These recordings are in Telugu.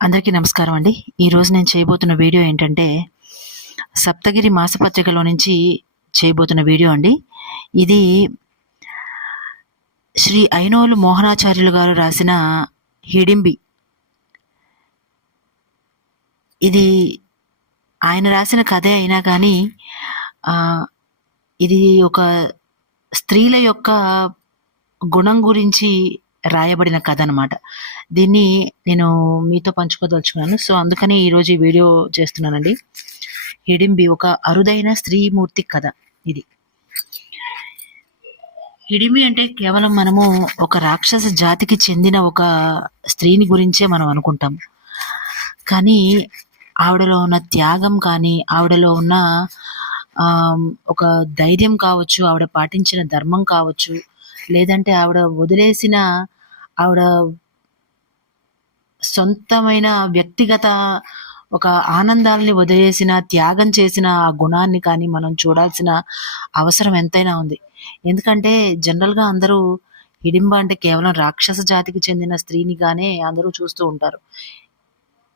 అందరికీ నమస్కారం అండి. ఈరోజు నేను చేయబోతున్న వీడియో ఏంటంటే, సప్తగిరి మాసపత్రికలో నుంచి చేయబోతున్న వీడియో అండి. ఇది శ్రీ అయినోలు మోహనాచార్యులు గారు రాసిన హిడింబి. ఇది ఆయన రాసిన కథే అయినా కానీ ఇది ఒక స్త్రీల యొక్క గుణం గురించి రాయబడిన కథ అనమాట. దీన్ని నేను మీతో పంచుకోదలుచుకున్నాను. సో అందుకని ఈరోజు ఈ వీడియో చేస్తున్నానండి. హిడింబి ఒక అరుదైన స్త్రీమూర్తి కథ ఇది. హిడింబి అంటే కేవలం మనము ఒక రాక్షస జాతికి చెందిన ఒక స్త్రీని గురించే మనం అనుకుంటాం. కానీ ఆవిడలో ఉన్న త్యాగం కానీ, ఆవిడలో ఉన్న ఒక ధైర్యం కావచ్చు, ఆవిడ పాటించిన ధర్మం కావచ్చు, లేదంటే ఆవిడ వదిలేసిన ఆవిడ సొంతమైన వ్యక్తిగత ఒక ఆనందాల్ని వదిలేసిన, త్యాగం చేసిన ఆ గుణాన్ని కానీ మనం చూడాల్సిన అవసరం ఎంతైనా ఉంది. ఎందుకంటే జనరల్‌గా అందరూ హిడింబ అంటే కేవలం రాక్షస జాతికి చెందిన స్త్రీనిగానే అందరూ చూస్తూ ఉంటారు.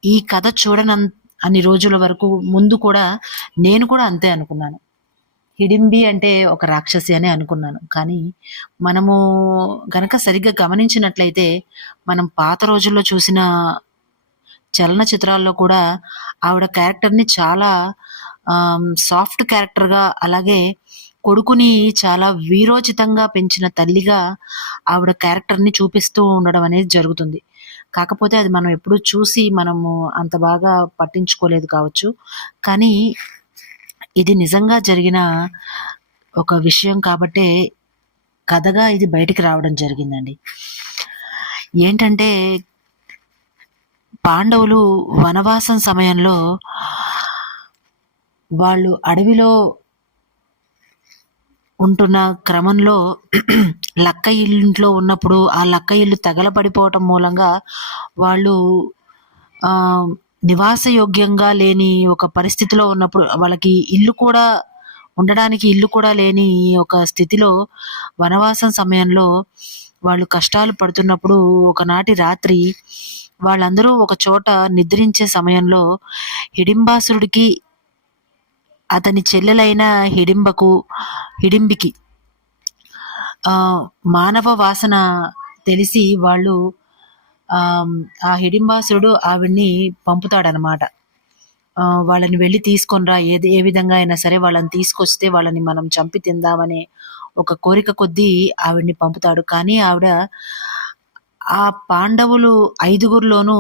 ఈ కథ అన్ని రోజుల వరకు ముందు కూడా నేను కూడా అంతే అనుకున్నాను. హిడింబి అంటే ఒక రాక్షసి అనే అనుకున్నాను. కానీ మనము గనక సరిగ్గా గమనించినట్లయితే, మనం పాత రోజుల్లో చూసిన చలనచిత్రాల్లో కూడా ఆవిడ క్యారెక్టర్‌ని చాలా సాఫ్ట్ క్యారెక్టర్‌గా, అలాగే కొడుకుని చాలా వీరోచితంగా పెంచిన తల్లిగా ఆవిడ క్యారెక్టర్‌ని చూపిస్తూ ఉండడం అనేది జరుగుతుంది. కాకపోతే అది మనం ఎప్పుడూ చూసి మనము అంత బాగా పట్టించుకోలేదు కావచ్చు. కానీ ఇది నిజంగా జరిగిన ఒక విషయం కాబట్టే కథగా ఇది బయటికి రావడం జరిగిందండి. ఏంటంటే పాండవులు వనవాసం సమయంలో వాళ్ళు అడవిలో ఉంటున్న క్రమంలో లక్క ఇంట్లో ఉన్నప్పుడు ఆ లక్క ఇల్లు తగలబడిపోవటం మూలంగా వాళ్ళు నివాసయోగ్యంగా లేని ఒక పరిస్థితిలో ఉన్నప్పుడు, వాళ్ళకి ఉండడానికి ఇల్లు కూడా లేని ఒక స్థితిలో వనవాసం సమయంలో వాళ్ళు కష్టాలు పడుతున్నప్పుడు, ఒకనాటి రాత్రి వాళ్ళందరూ ఒక చోట నిద్రించే సమయంలో హిడింబాసురుడికి, అతని చెల్లెలైన హిడింబికి మానవ వాసన తెలిసి వాళ్ళు ఆ హిడింబాసురుడు ఆవిడ్ని పంపుతాడనమాట. వాళ్ళని వెళ్ళి తీసుకొనిరా, ఏ విధంగా అయినా సరే వాళ్ళని తీసుకొస్తే వాళ్ళని మనం చంపి తిందామనే ఒక కోరిక కొద్దీ ఆవిడ్ని పంపుతాడు. కానీ ఆవిడ ఆ పాండవులు 5గురిలోనూ